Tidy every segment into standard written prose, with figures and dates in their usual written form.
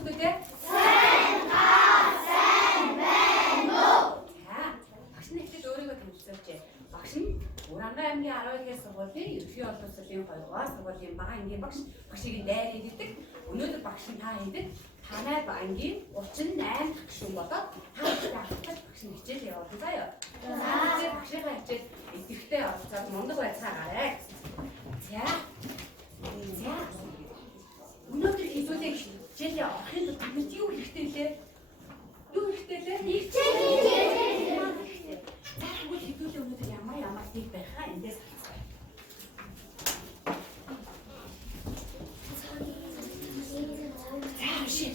хүүхдүүдээ? Сайн байна уу? За, багш нь ихтэй өөрийгөө танилцуулж. Багш нь Уранга аймгийн 12-р сургуулийн ерөнхий олон улсын 2-р сургуулийн бага ангийн багшийн дайр хийдэг. Өнөөдөр багш нь та хийдэг танай ангийн 38 дахь гишүүн болоод та бүхэн ахтаж багш нь хичээл явуулсан заяа. За, багшийнхаа хичээл идэвхтэй оролцоод мундаг байцаагаарай. За. Өнөөдөр хэзүүлээ хичээлийн орохын тулд бид юу хэрэгтэй лээ? Юу хэрэгтэй лээ? Хичээл. За, тэгвэл хэзүүлээ өнөөдөр ямар тийг байхаа эндээс харцгаая. За, ши.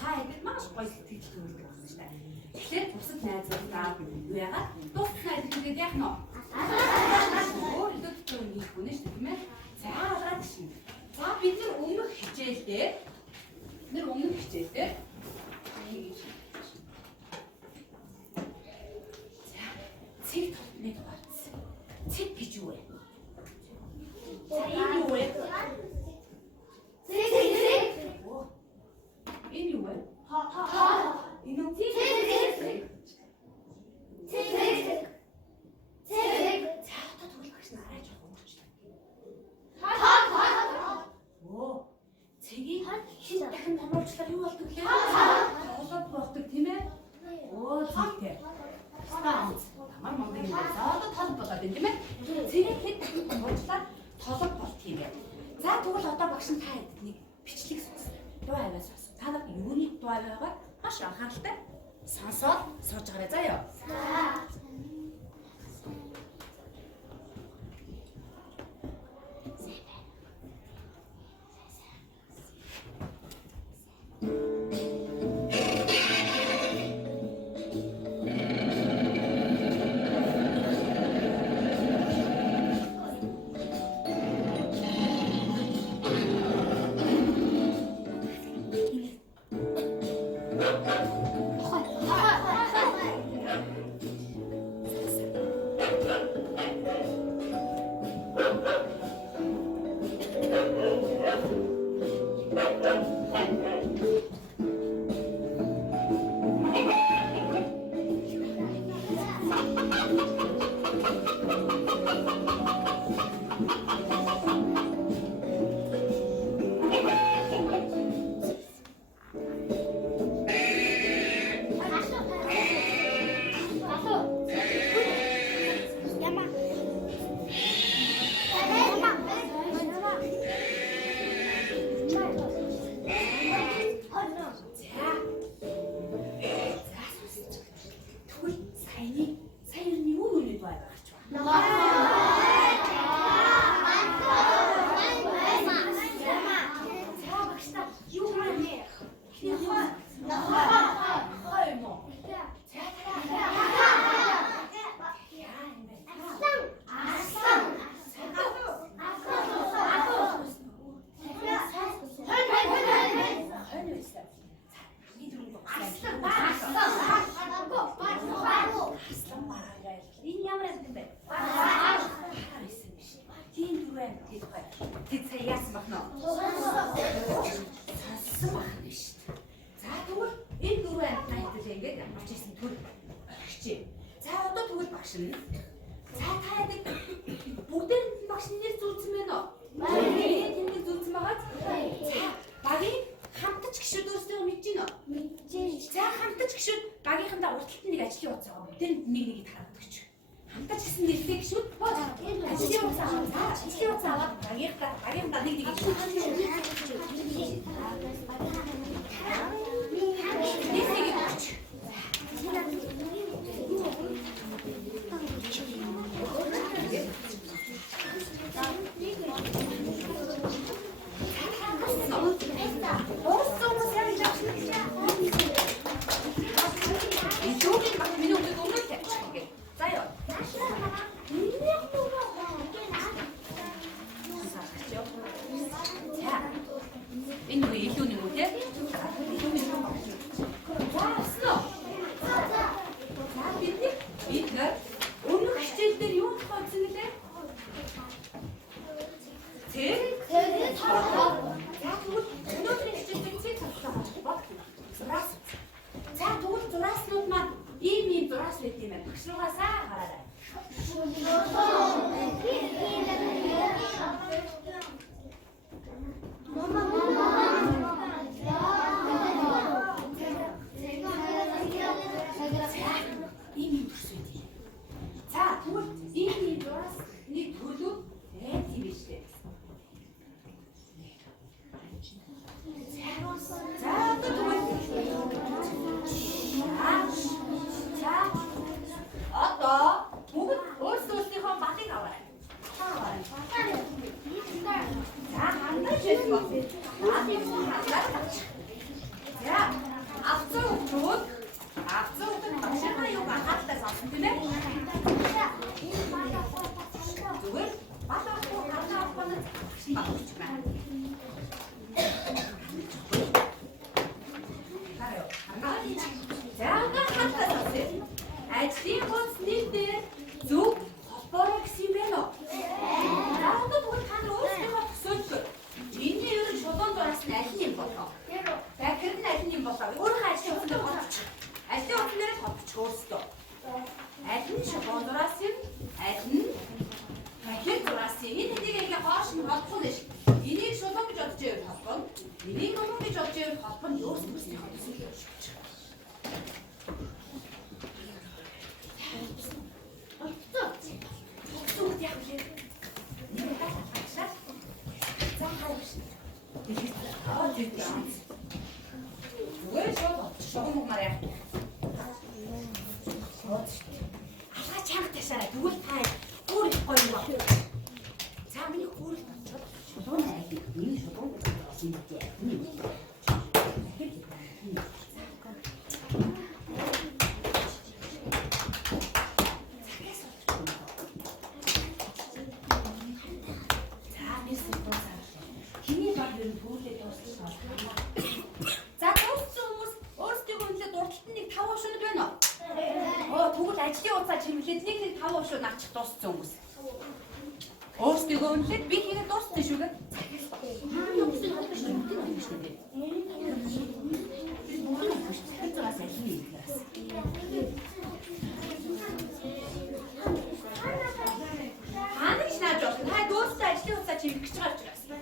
Та хэд маш гоё сэтгэл төрүүлдэг байна шүү дээ. Тэгэхээр бусад найзуудаа юу яагаад дуусна гэдэг яг нөө. Өөр дэвтэр нэг хүн шүү дээ тийм ээ. За хараад шин. За бид нар өмнөх хичээлдээ за цэг тотныг гаргасан. Цэг гэж юу вэ? За энэ юу вэ? Энэ юу вэ? Энэ үү? Цэг. За одоо тэгвэл багш нараа жоох өнгөрчлээ. Оо. Цэгийн хин дахин томруулчлаар юу болдог лээ? Толгой болдог тийм ээ? Оо тиймээ. Станц. Тамар мондөг юм байна. За одоо тол болоод байна тийм ээ? Цэгийн хин дахин томруулчлаар толгой болт юм байна. За тэгвэл одоо багш нь та нэг бичлэг сонсно. Дуу аваа сонсно. Та нар юуны дуу аваагаа маш анхааралтай сонсоод сууж гараа заяа. Тэд сая яасан бахна уу? Сонссон бахна шүү дээ. За тэгвэл энэ дөрвөн амтнаа ингээд амарч ирсэн төр орхичээ. За одоо тэгвэл багш нь. За та яадаг бүгдээр багш нэр зүүцсэн байна уу? Тэнд зүүцсэн байгаа. За багийн хамтч гişүүд өөрсдөө мэдэж байна уу? Мэдэж. За хамтч гişүүд багийнхандаа урталт нэг ажлын 이쪽이 막 민영도 너무 돼. 짜요. 자, 민영이 이쪽이 못해? 자, 쓰어. 자, 밑에 오늘 시절들이 요것 같은데? 제일 자, 그거 오늘의 시절들이 제일 좋다. 자, 도구 돌았으면 이미 돌았을 때면 박수로 가서 가라. 이미 불수지. 자, 도구 이미 돌았어. 이 도구 내 집이 시대. 자, 또 도구. 자, 아까 목은 얼쏘시 한 바퀴 가봐라. 자, 한달 쉬지 마. 자, 앞쪽으로 박시나 요가 갖다 잡으면 누굴 맞아서 갔다 왔거든. 막 주지 마. 가요. 자, 갖다 잡으세요. Als die uns nicht so 버럭시면어. 나도 못하는 옷을 없었어. 이니를 저던 돌았으니 아시님부터. 내가 그렇게 아시님부터. 오늘 아시 없는 거 아시 없는 데를 더 붙였어. 아신 저번 돌았으니 아신 길 돌았으니 이니가 하시는 거 보내시. 이니 저던 게 졌지 바쁜. 이니 너무 게 졌지 바쁜. 요새 무슨 하지? 왜 저거 목 말이야? 아까 잘못했잖아. 누구 다 꼬리 걸린 거. 자민이 꼬리 저도네. 이 저도 이렇게. 자, 다 오셔도 되나? 도구 잘 치워서 지금 힐링 다 오셔 낙치 떴어. 어스티고 온데 비키가 떴어 주가. 하는 지나죠. 다 도스타 치워서 지금 그치가 줄었어.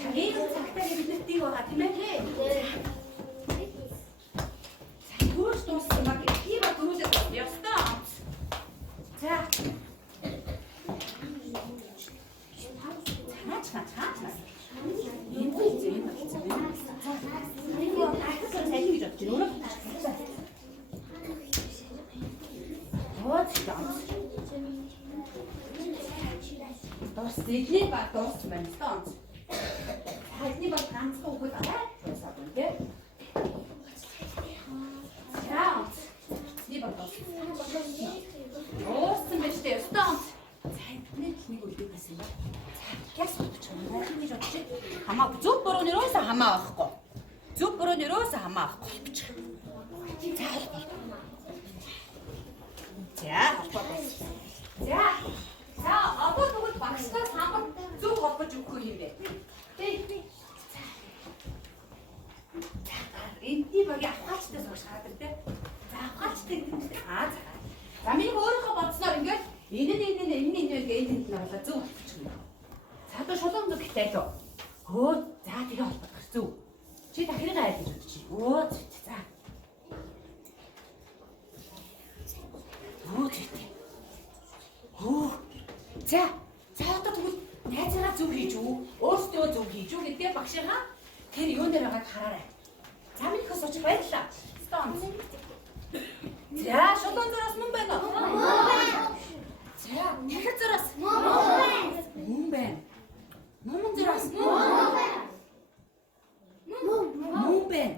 자기 이름 작다리 밑에 띄워 같으면 도로시 막 피가 도로시 떴어. 자, 장난치나. 얘도 있지. 이거 다 흑선 새끼 줬지. Das sieht nicht, was das meinst du? Halt nicht, was ganz gut ist, das hat man gell? Ja, lieber das. Los, zum Beispiel, stand. Zeit nicht, nicht gut ist, ne? 계속 붙여놓은 힘이 좋지? 아마 쭉 벌어내려서 아마 하고 쭉 벌어내려서 아마 하고 자, 아빠 누구 박스가 4번 쭉 엎어주고 힘내. 자, 인티박이 아파치 돼서 잘할 때, 자, 아파치 때, 자, 남이 뭐라고 박스나는 게 있는 나가서 쭉 엎어주는 거. 자, 또 조정도 기대죠. 자, 뒤로 엎어주. 뒤다 일어나야 되지. 자. 뒤. Хөө. За одоо тэгвэл найзаараа зөв хийж үү? Өөртөө зөв хийж үү гэдэг багшийнхаа тэр юун дээр байгааг хараарай. За минь их осооч баярлаа. Стон. За шулуун зураас мөн байна уу? Мөн байна. За дахиад зураас мөн байна. Мөн байна. Номон зураас мөн байна. Мөн байна.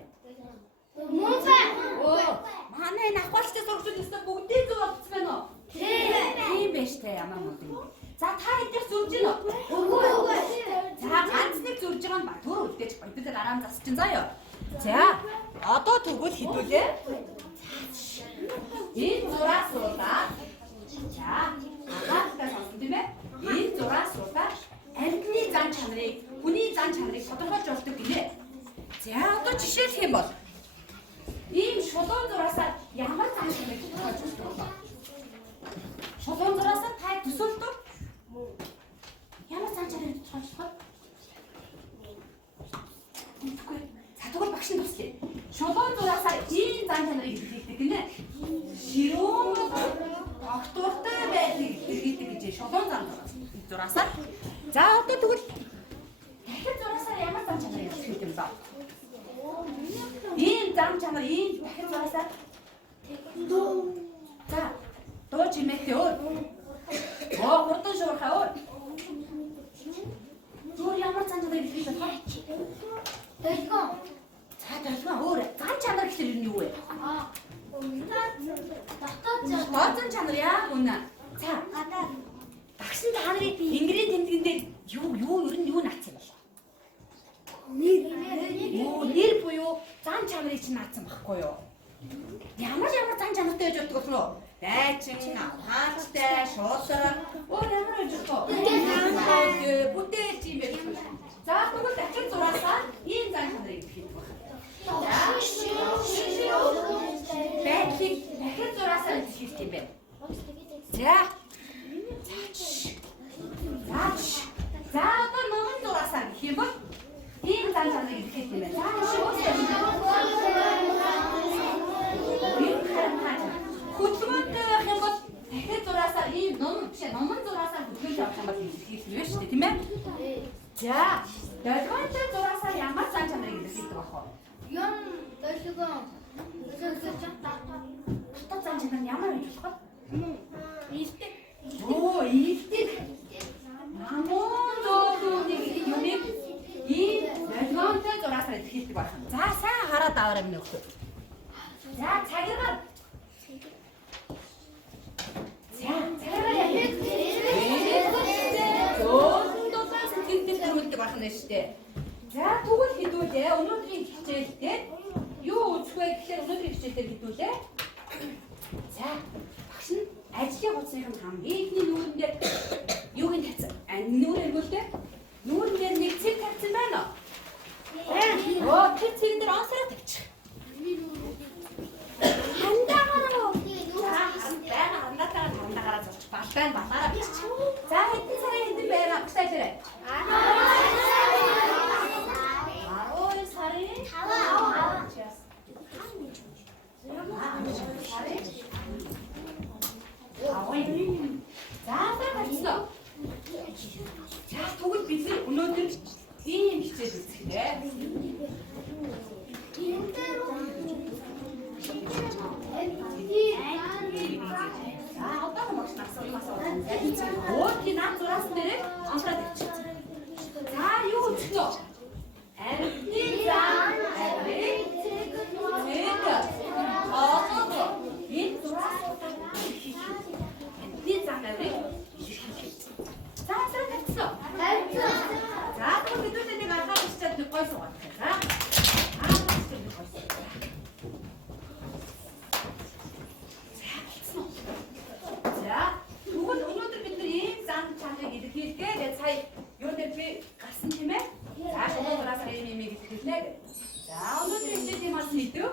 Мөн байна. Оо, манай нахвалчтай сургууль өстө бүгдийн зөв болцсон байна уу? Тийм байж та ямар мод юм. За та хэдих зурж гин үү? Үгүй. За ганц нэг зурж байгаа нь ба төр үлдээж бид дараа нь засчин заяа. За одоо тэгвэл хідүүлээ. Энэ зураг суулаа. За агаартай сонсон тийм ээ. Энэ зураг суулаа. Амьтны зан чанарыг, хүний зан чанарыг тодорхойлж болдог гинэ. За одоо жишээлх юм бол ийм шулуун зураасаа ямар зан чанарыг тодорхойлж болдог вэ? Шулуун зураасаа та төсөөлдөг. Ямар зан чанарыг тодорхойлж болох вэ? Үгүй. За тэгвэл багш нь туслая. Шулуун зураасаа ийм зан чанарыг илэрхийлдэг гинэ. Ширүүн тогтвортой байдлыг илэрхийлдэг гэж шулуун зан зураасаа. За одоо тэгвэл дахиад зураасаа ямар зан чанарыг илэрхийлдэг юм бэ? Ийм зан чанар ийм дахиад зураасаа за дуу чимээтэй өөр. Оо хурдан шуурхаа өөр. Зур ямар зан чанарыг илэрхийлдэг вэ? Дэлгэн. За дэлгэн өөр. Зан чанар гэхэл юу вэ? Дотоод зан чанар яа үнэ. За гадаа. Багш нь та нарын Ингэрийн тэмдгэн дээр юу ер нь юу наацсан болов? Нэр буюу зан чанарыг чинь наацсан байхгүй юу? Ямар зан чанартай байж болдог вэ? Дайчин, хаалтай, шуулар, өөр ямар байж болов? Бүтээлч юм байх. За тэгвэл дахин зураасаа ийм зан чанарыг илэрхийлдэг байна. Байдлыг дахин зураасаа илэрхийлэх юм байна. За. За одоо номон зураасаа гэх юм бол ийм зан чанарыг илэрхийлэх юм байна. Хөдөлгөөнтэй байх юм бол дахиад зураасаа ийм номон зураасаа хөдөлгөөнтэй авах юм бол илэрхийлэх юм шүү дээ, тийм ээ? За, долгионтой зураасаа ямар зан чанарыг илэрхийлдэг байх вэ? Юм долгион. Дотоод зан чанар ямар байж болох вэ? Ийдэг. Оо, ийдэг. Намон зоодыг юмыг ийм долгионтой зураасаа илэрхийлдэг байх. За, сайн хараад аваарай минь өгөх. За, цагаар. За, цагаар яа. Байх нь шүү дээ. За тэгвэл хэдүүлээ. Өнөөдрийн хичээлдээ юу үзэх вэ гэхээр өнөөдрийн хичээлдээ хэдүүлээ. За багш нь ажлын хугацааны хамгийн ихний нүүрэн дээр юуг нь тавьсан? Нүүр эргүүлээ. Нүүрэн дээр нэг цэг тавьсан байна уу? Оо тэр цэгэн дээр онцороо тавьчих. Хандаагаа. Хандаагаа зурчих. Балтай нь балаараа биччих. За хэдэн сарын хэдэн байраа багштай хэлээрэй. 12 сарын 5. За тавьчихсан. За тэгвэл бид өнөөдөр ийм хичээл үзэхлээ. За одоо багш насаа. Өөрийн наад зураасан дээр амраад тавьчихсан. За юу үзэх вэ? Амьтны зан авиг цэг энэ зураасан амьтны зан авиг за тавьчихсан. За тэгвэл бид нэг алгаа бичээд нэг гой суугаад. За тэгвэл өнөөдөр бид ийм зан чанарыг илэрхийлгээ. Тэгээд сая юу дээр би гарсан тийм ээ. За шулуураас ийм илэрхийлнэ. За өнөөдөр хичээл юм ас мэдв.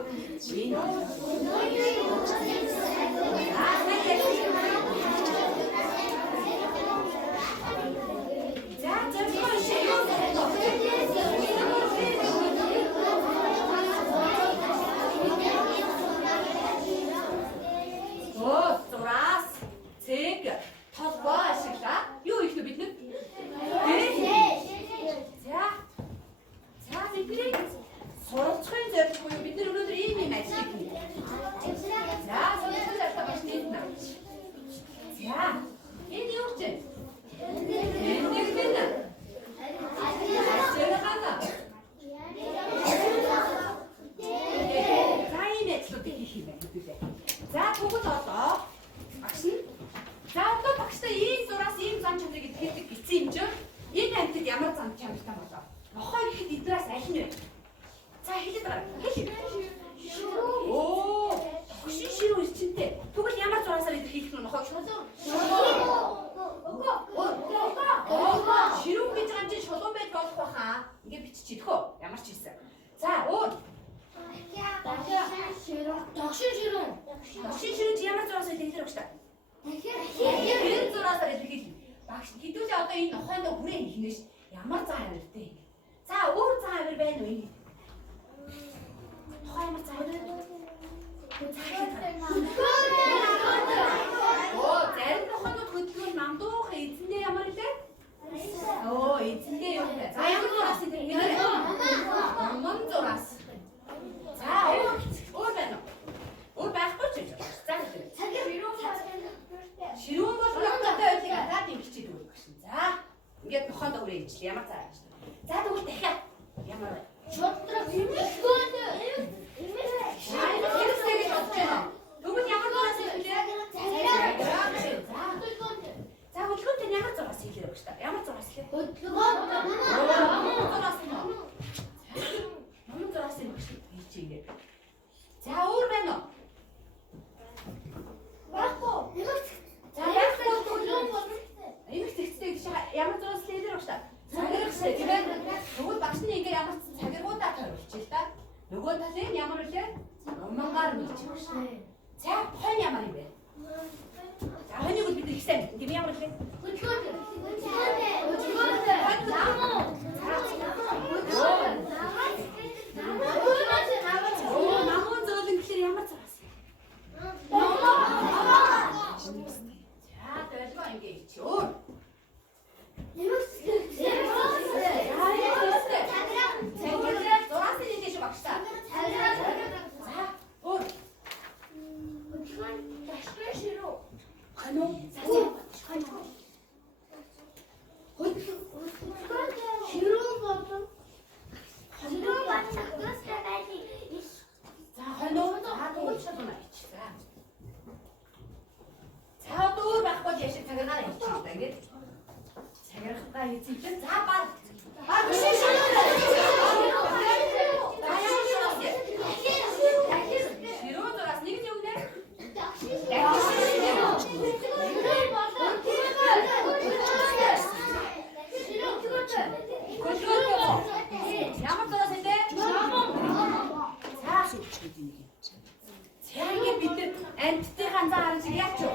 нохой гэхэд эднээс аль нь вэ? За хэлээд байгаа. Хэл. Оо, тогшин ширүү ирчэнтэй. Тэгвэл ямар зураасаар илэрхийлэх нь нохой? Ширүү гэж байгаа чинь шулуун байж болох байхаа. Ингээ биччихийдэх үү? Ямар ч хэлсэн. За, өөр. Тогшин ширүү. Тогшин ширүү чи ямар зураасаар илэрхийлэх вэ? Тэр зураасаар илэрхийлэх. Багш хэдүүлээ одоо энэ нохойд хүрээ хийхнэ ш. Ямар зан авиртай. За, өөр зан авир байна уу энэ? Нохой ямар зан авир? Оо, зарим нохойнууд хөдөлгөөн намдуухан эзэндээ ямар илээ? Оо, эзэндээ юу вэ? За, ямар зураас энэ? Номон зураас. За, өөр байна уу? Өөр байхгүй ч гэж. За, ширүүн бол надтай байлиг надад юм хичээдэг байх шин. За, ингээд нохойд хүрээ ижил ямар цаа гэж. За, тэгвэл дахиад ямар вэ? Шотроо Тэгвэл ямар зураас хэлээ? За, хөдөлгөөнтэй ямар зураас хэлээ вэ гэж та? Ямар зураас хэлээ? Номон зураас юм гэж хэлчих ингээд. За, өөр байна уу? За, эмх тэгцтэй гэж ямар зураас хэлээ вэ гэж та? Цагирагчтай тийм ээ. Тэгвэл багш нь ингээ ямар цагиргуудаар тойруулчих л да. Нөгөө талын ямар үлээ? Номонгаар мэдчих шээ. За, хонь ямар юм бэ? За, хоньыг бид их сайн мэднэ. Тийм ямар үлээ? Намын зөөлөн гэхээр ямар зураас? За, дөрвөө ингээ ич. Өөр. Зураас нь ингэж багшаа. За, өөр. Хануу. За, хануу. За, тэгвэл шалгана ич. За, өөр байхгүй яшиг цагаараа ич та ингэж. Цагаараа хийчихсэн. За, баг. Ширүүн зураас нэг юм нэ? Ямар зураас хэлээ? За, ингэ бид нар антитын зан харж яач вэ?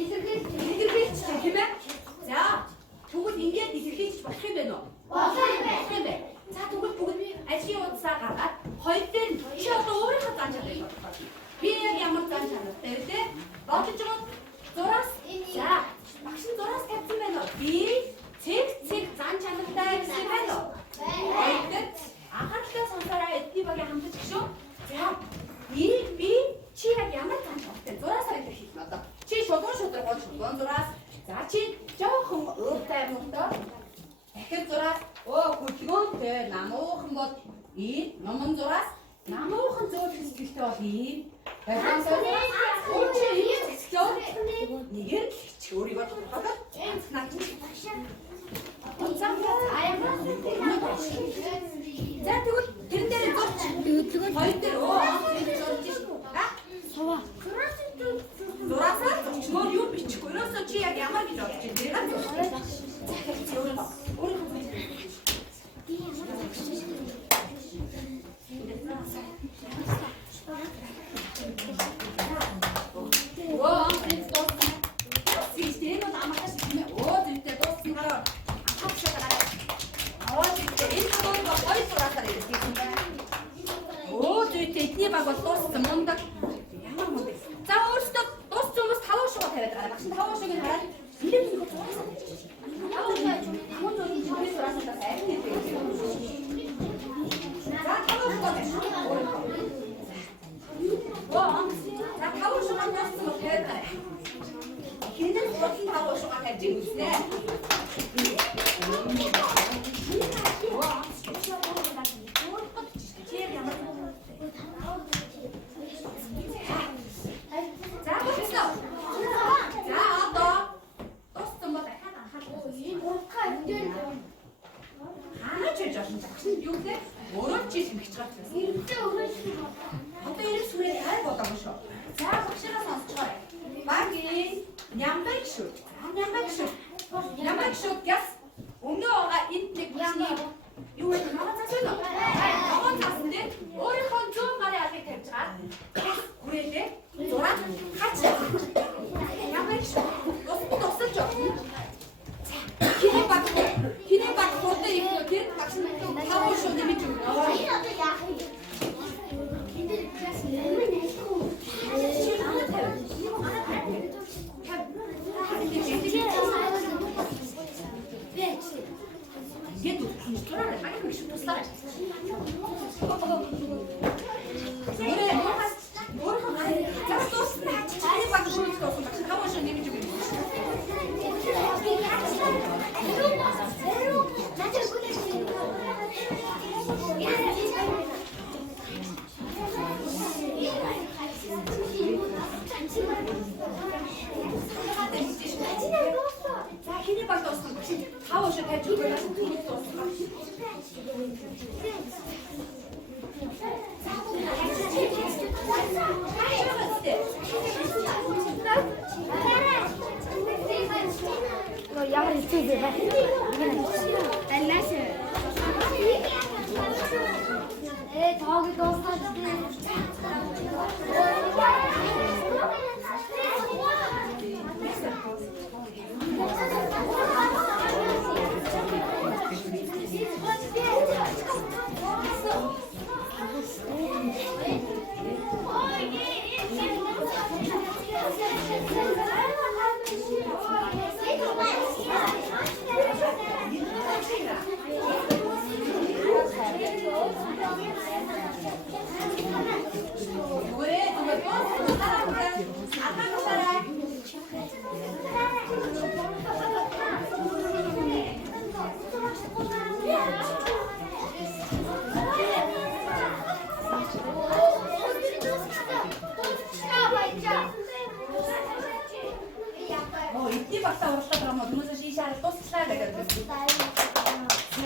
Илэрхийлчихсэн тийм ээ? За, тэгвэл ингээд илэрхийлж болох юм байна уу? Болох юм байна. За, тэгвэл бүгд ажлын удсаа гаргаад хоёр дээр чи одоо өөрийнхөө зан чанарыг бодох. Би яг ямар зан чанартай вэ? Бодож байгаа зураас. За, багш нь зураас тавьсан байна уу? Би цэг зан чанартай гэсэн байна уу? Баярлалаа. Анхаарлаа сонсороо эдний багийн хамтаж гişүү. За, би чи яг ямар зан чанартай зураасаа илэрхийлнэ одоо. Чи шулуун шулуун зураас. За, чи жоохон өвтэй мөнтөө. Дахиад зураас. Хөдөлгөөнтэй намуухан бол ийм номон зураас. Намуухан зөөлөх сэтгэлтэй бол ийм. Дахиад чи ийм сэтгэлөө нэгэр ч өөрийгөө тодорхойлоод наач. За, тэгвэл тэрэн дээр зурч. Хоёр дээр зурч. Сава. Зураасаа зурчмоор юу бичихгүй. Ерөөсөө чи яг ямар гэж бодож байна? За, чи өөрөө. Эдний баг бол дууссан мундаг. Ямар мундаг. За, өөрөөсөө дууссан хүмүүс таван шугал тавиад байгаа. Багш нь таван шугыг хараад нэлээд нэг зураасаа тавьчих. Таван зураасаа тавиад зураасаа сайн хийдэг. За, таван шугал тавьчих. За, таван шугал дууссан бол тавиад байгаа. Хинэн таван шугал тавьж үзлээ. Хаач гэж болно. чинь юу гэдэг өөрөө ч юм хич гарч байсан. Одоо ирэх сүрээ хайр болоогүй шүү. За багшаа сонсцгоорой. Багийн нямбай шүү. Нямбай шүү гэс өмнөө байгаа энд нэг бүсний юу вэ? Ногоон цас байна уу? Ногоон цасан дээр өөрийнхөө зүүн гарын алыг тавьж байгаа. Хүрээлээ зураад хач. Нямбай шүү. Тусалж юу? Хиний баг хурдан их тэр багш нь тавуу шүү нэмж өгнө. Гэт үстрээр хаяг биш туслаа. Өөрөө зас тусна. Хиний баг шүүж тусна. Тавуу шүү нэмж өгнө. За хиний баг дуусна. Хав ушиг тавьж өгөө. Ямар хэцүү бэ? Аллааш. Тоог дуусгаад эдний багтаа урлаад байгаа юм уу? Хүмүүс шишаар дуслаа гэдэг.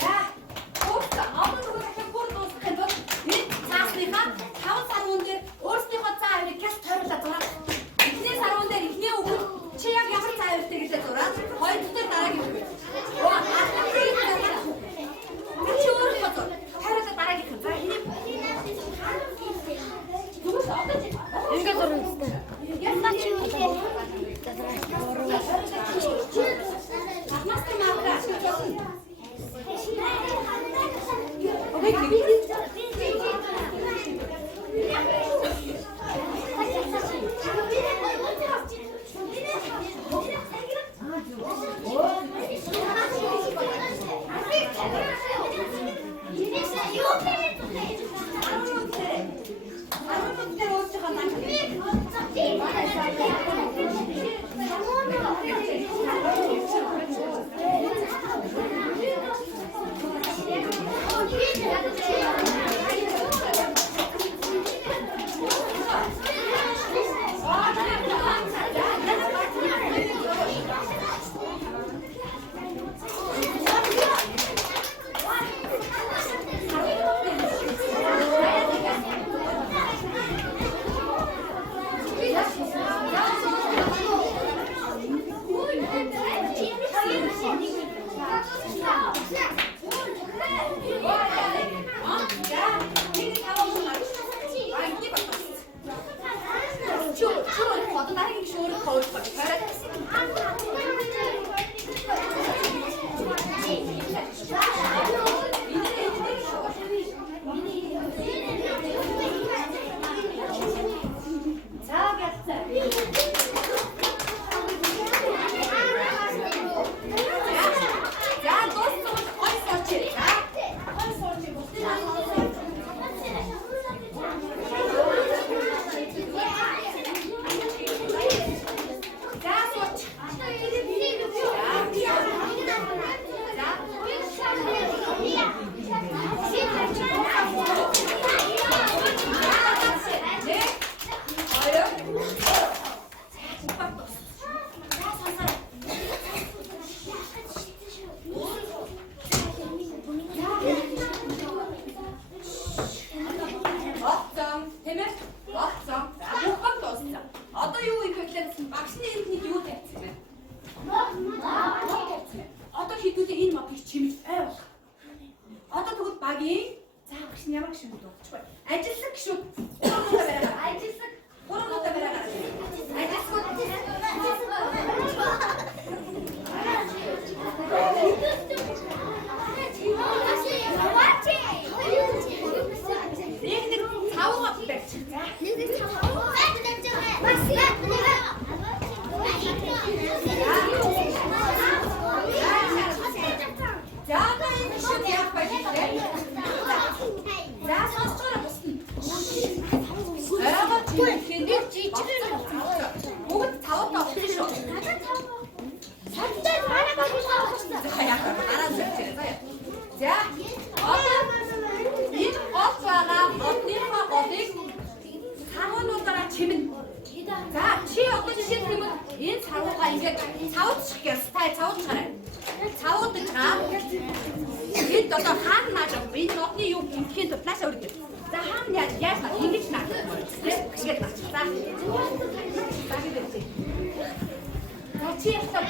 За. Уусаа аваад өгөх бүр дуусах юм бол энэ цаасныхаа 5 сарын дээр өөрсдийнхөө цаа авирыг кэс тойруулаад зураад. Эхний сарын дээр эхний өгөх чи яг ямар цаа авиртай гэдэг зураад хоёр дахь дараагийн өгөх. Чи өөрөөр зур. Тойруулаад дараагийн өгөх. За хэний зүгээс аваад ингээд зурна гэсэн. Яна чи үгүй. хэдүүлээ энэ мод их чимэж ай. Одоо тэгвэл багийн за багш нь ямар гişүүд болчихгүй. Ажилсаг гişүүд 3 удаа бариагаа. Ажилсаг 3 удаа бариагаа. Ажилсаг нэг тавга барьж. За энэ гişүүд яах вэ? За сонсгороо босна. Айгаа чиний жижиг бүгд тавтаа болсон шүү. Садтай манай багш авчихсан. За яах вэ? Араа зэрэг заяа. За одоо энэ гол байгаа одныхоо голыг саргуунуудаараа чимнэ. За чи одоо жишээлх юм бол энэ саргуугаа ингээд цавуудчих гэж стай цавуудчихарай. Цавуудж байгаа. Энд одоо хаана наад энэ нотны юу гинтхийн туплааш өргөд. За хаана яаж ингэж наад. Тэгээд наад. За. За чи ястаа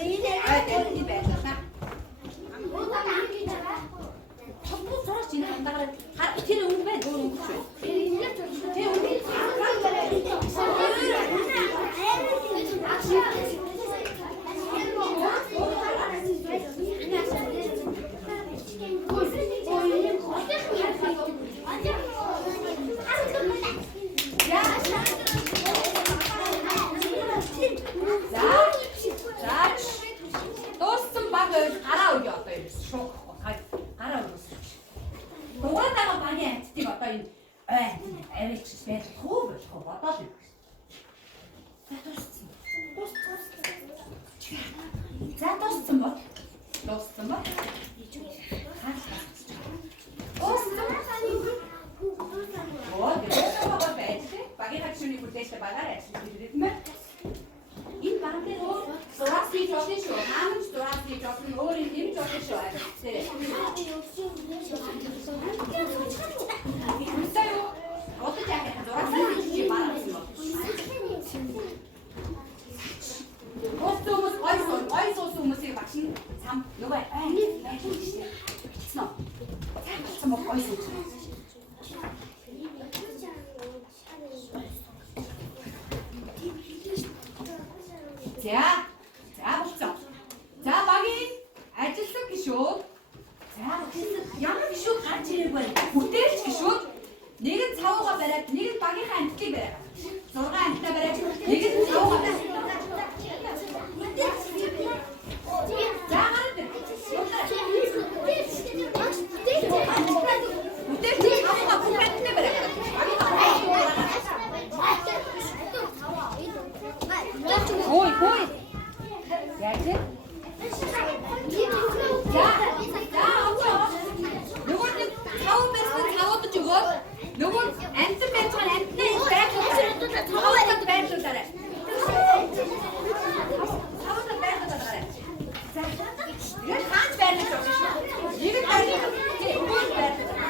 энэ байлаа. Хамбуу зурж ин хандаагаар тэр өнгө байна өөр өнгө шүү. Тэр өнгө. Дууссан баг гараа өгье одоо юм шок. Гараа өгсөн. Дугаатайгаа багийн амттыг одоо энэ авилч байж хөө бодоод юм. За дууссан. Дууссан бод. Дууссан бод. Оо, тэгээд байгаа байж багийн хачууны бүтээлтэй багаар ажиллаж ирээд мэ. Энэ багийн өөр зураасын жолын шүү. Хаамж зураасын жол нь өөр юм жолын шүү. Үсээ юу? Одод яг зураасын жишээ багаас юм. Остомос ойсоо хүмүүсийг багш нь сам нөгөө хэлсэн үү? Цаасан мог ойсоо. За болцоо. За багийн ажилсан гişүүд. За ямар гişүүд гарч ирэх вэ? Бүтээлч гişүүд. Нэг нь цавууга бариад, нэг нь багийнхаа амтлыг бариад. 6 амтлаа бариад, нэг нь цавууга бариад. За гараад ир. Бүтээлч цавууга бүхэлдээ бариад. Хой. Яг тийм. Нөгөө нэг тав байсан тавуудаж өгөөд нөгөө амтан байж байгаа амтны байрлуулаад тавуудад байрлуулаарай. Тавуудад байрлуулаарай. За. Яг хаач байрлуулж байгаа шүү. Нэг байрлуулах. Тийм, өөр байрлуулах.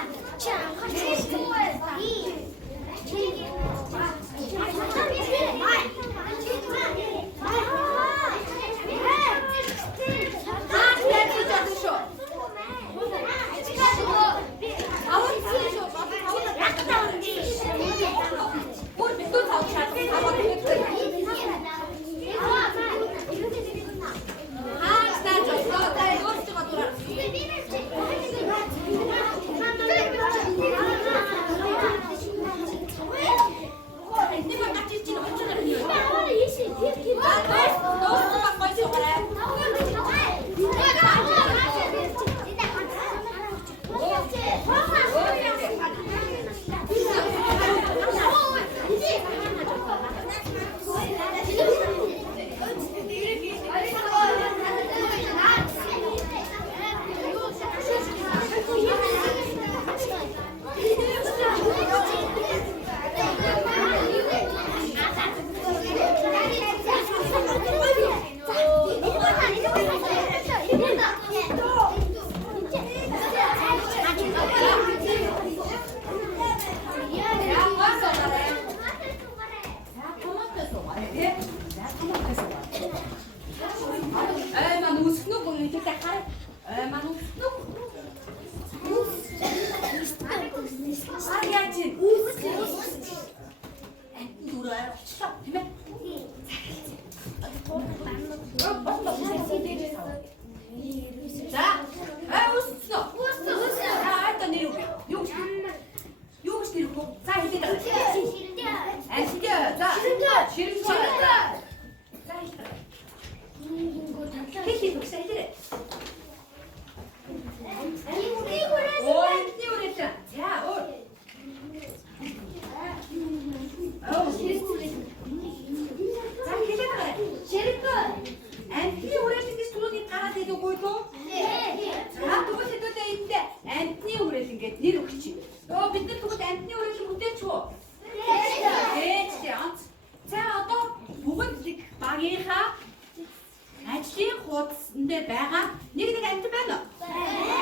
Ажлын хуудасанд байгаа нэг амт байна уу?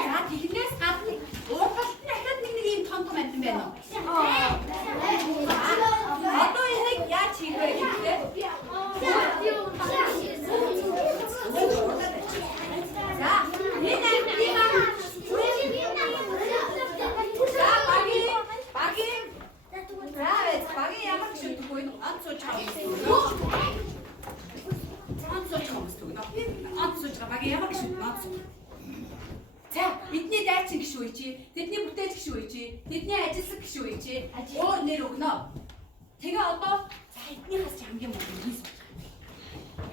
За тэгнээс гадна уургалт нь дахиад нэг ийм том амт байна уу? Одоо энийг яаж хийх вэ гэвэл За бидний дайчин гişүү чи, тэдний бүтээл гişүү чи, тэдний ажилсаг гişүү чи өөр нэр өгнө. Тэгээ одоо за эднийхээс ч хамгийн муу юм хийх.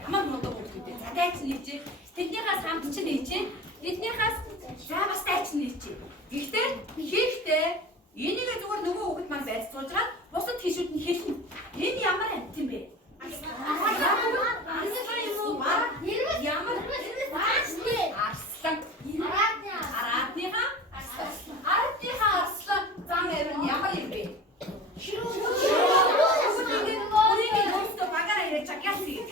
Ямар мундаг үг гэдэг. За дайчин нэ чи, тэднийхээс хамт чинь нэ чи, тэднийхээс за бас дайчин нэ чи. Гэхдээ хийхдээ энийг зүгээр нөгөө үгэд маань байцуулж байгаа бусад хийшүүд нь хэлнэ. Энэ ямар амт юм бэ? Аратныхаа арслан зам ярин ямар юм бэ? Өөрийн өөртөө багаараа ирээд чагяас хийх.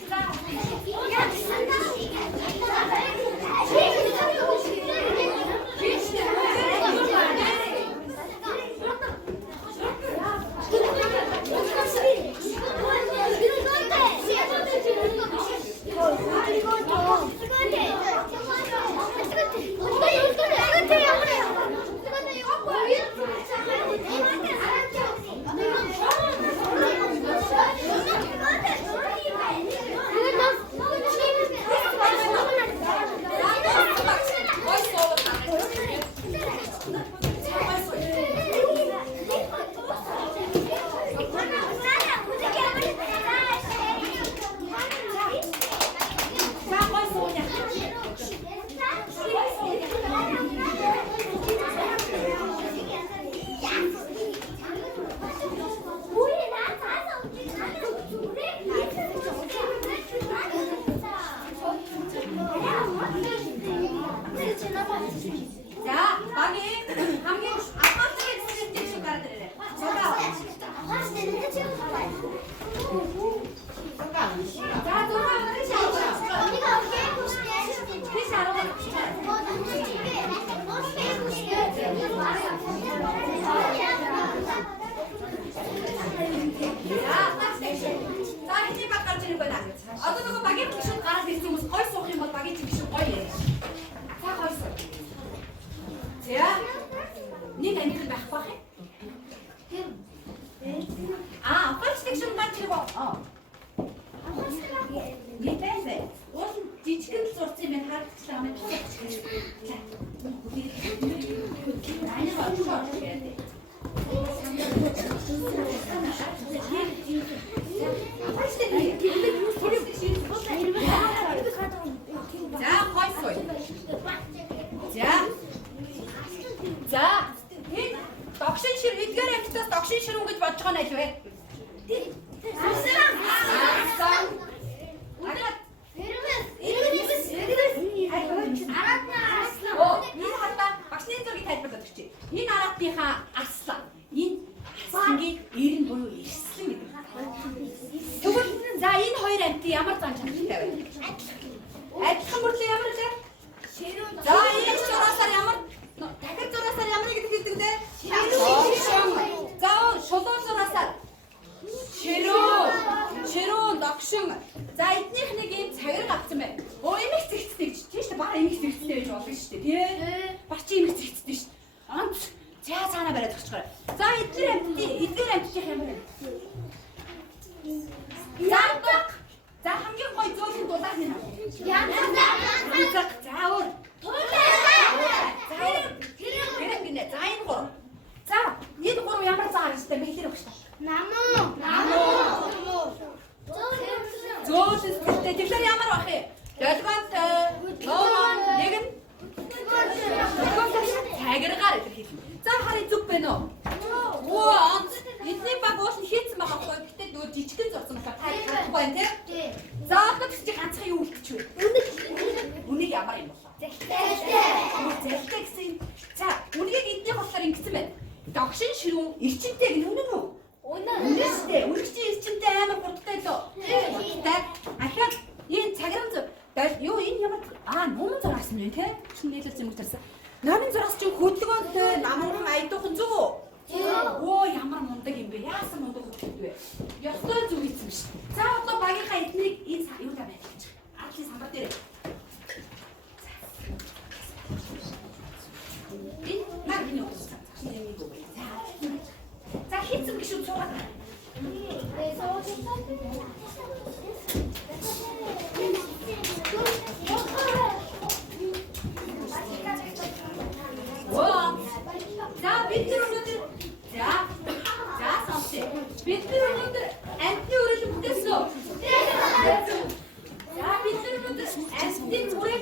Одоо нөгөө багийн гişүүд гараад ирсэн хүмүүс гой суух юм бол багийн гişүүд гоё яа. За гой суу. За. Нэг анх байх бах юм. Апач гişүүд маань тэр боо. Не бэвэ. Уул жижигэн л зурц юм байна харагдчихлаа юм байна. Ани бодлоо гэдэг. За гой суу. За. Энэ догшин шир эдгээр амтаас догшин ширүүн гэж бодож байгаа нь аль вэ? Энэ хатаа багшны зургийг тайлбарлаад өгч. Энэ аратныхаа аслан. Энэ аслангийн эрен буюу ирслэн гэдэг. Тэгвэл за энэ хоёр амтын ямар зан чанартай вэ? Адилхан бүрлээ ямар вэ? За энэ зураасаар ямар дахид зураасаар ямар гэдэг хэлдэг вэ? За шулуун зураасаар ширүү догшин. За эднийх нэг юм цагираг авсан байна. Эмх цэгцтэй гэж тийм шүү дээ. Бага эмх цэгцтэй гэж болно шүү дээ. Тийм. Бас чи эмх цэгцтэй шүү дээ. Амт цаана бариад өгчгоо. За эдгээр амтчих ямар вэ? За хамгийн гоё зөөлөн дулаан нэ. За өөр. За энэ гурав. За энэ гурав ямар заа гэжтэй мэхлэр өгч та. Зөөлөн сэтгэлтэй тэгэхээр ямар бах юм? Долгоонтой, ноон, нэг нь цагиргаар илэрхийлнэ. За харин зүг байна уу? Эдний баг уул нь хийцэн байгаа байхгүй. Гэтэ нөгөө жижигэн зурсан болохоор харахгүй байна тийм. За одоо чи ганцхан юу үлдчих вэ? Үнийг ямар юм болоо? Зэлтэй гэсэн. За үнийг эдний болохоор ингэсэн байна. Догшин ширүүн эрчимтэй гэнэ үнэн үү? Үнэн шүү дээ. Үргчийн эрчимтэй амар хурдтай лөө. Хурдтай. Ахаад энэ цагиран зүг юу энэ ямар нуун зураас нь тийм. Чинь нийлүүлсэн юм төрсөн. Нарын зураас чинь хөдөлгөөнтэй намхан айдуухан зүг үү? Ямар мундаг юм бэ? Яасан мундаг хөдөлгөөн вэ? Ёстой зүг хийсэн биш. За одоо багийнхаа эднийг энэ юугаа байлгаж. Аадлын самбар дээр. Энэ нар энэ утсан. За хийцэн гişүүд суугаад.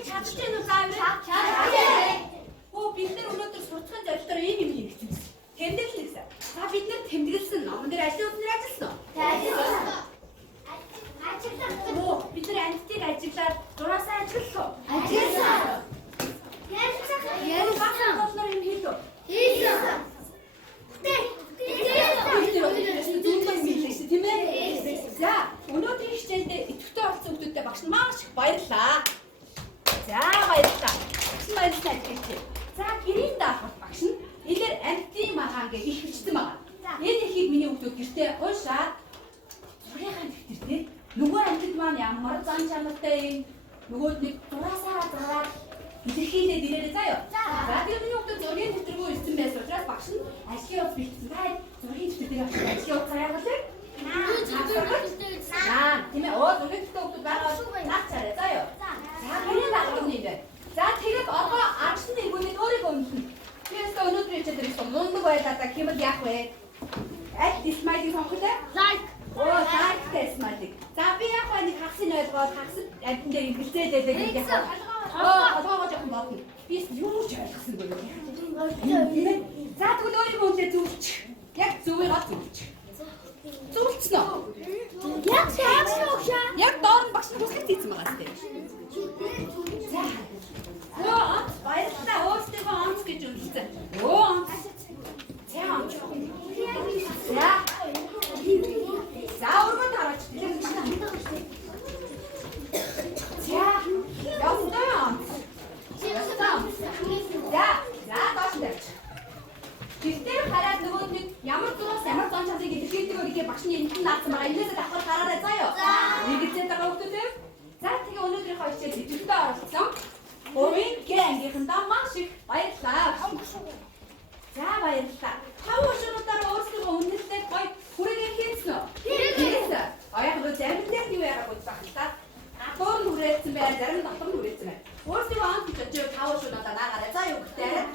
чадж гэнэ үү заавар? Чадж. Оо бид нар өнөөдөр сурцхан зорилгоор ийм юм хийсэн. Тэмдэглэл гэсэн. За бид нар тэмдэглэсэн номон дээр ажлын үзнэр ажилласан уу? Ажилласан. Оо бид нар амьтдыг ажиглаад зураасаа ажилласан уу? Ажилласан. Ярьсан болохоор юм хийлээ. Хийсэн. Тийм ээ. За өнөөдрийн хичээлдээ идэвхтэй орсон хүмүүстэй багш нь маш их баярлалаа. За баярлалаа. Багш нь баярлалаа гэж. За гэрийн даахад багш нь илэр амтын махан гэж их бичсэн байгаа. Энэ ихийг миний хүмүүс гэртээ уушаад зургийн дэвтэртэй нөгөө амтд маань ямар зан чанартай юм нөгөөд нэг зураасаа зураад илэрхийлээд ирээрэй заяа. За тэр миний хүмүүс зургийн дэвтэргүй ирсэн байсан учраас багш нь ажлын явц бичсэн. За зургийн дэвтэр дээр ажлын явц заяагалаа. Тийм ээ. Оо зургийн дэвтэр хүмүүс байгаа наач царай заяа. За гэрийн даахад нэг юм. За тэгээд одоо арчны нэгүний өөрийгөө өмнө. Тэрээс өнөөдөр хичээлээр их мундаг байлаа да хэмэд яах вэ? Аль дисмайдыг сонгохлаа? Лайк. Оо лайк дисмайдыг. За би яг нэг хагасыг ойлгоод хагасд амтан дээр ингэлцээд байдаг юм яах вэ? Толгоогоо жоохон бодно. Би юу ч ойлгосонгүй юм. За тэгвэл өөрийгөө өмнө зөвч. Яг зөвөөгөө зөвч. Зөвлөснө. Яг доор нь багш нь хүсэлт хийсэн байгаа сте. За. Оо баярлалаа. Өөрсдөө онц гэж үлдсэн. Оо онц. За онц. За. За өргөд хараач. За. Ястай онц. За. За доош тавьч. Тэрээр хараад нөгөө нэг ямар зураас ямар зон чанарыг илэрхийлдэг вэ гэдгийг багшны энэхэн наацсан байгаа. Энээсээ давхар хараарай заяа. Нэгдээд байгаа хүмүүс үү? За тэгээ өнөөдрийнхөө хичээл идэвхтэй оролцсон. Урын гэнгийнхэндээ маш их баярлалаа. За баярлалаа. Тав уушруудаараа өөрсдөө үнэлээд гоё хүрээгээ хийсэн үү? Хийсэн. Яг л зарим дээр юу яагаад бодсаахлаа. Гадуур нь хүрээсэн бай, зарим дотор нь хүрээсэн бай. Өөрсдөө онц гэж тав уушруудаа наагараа. За юу гэдэг.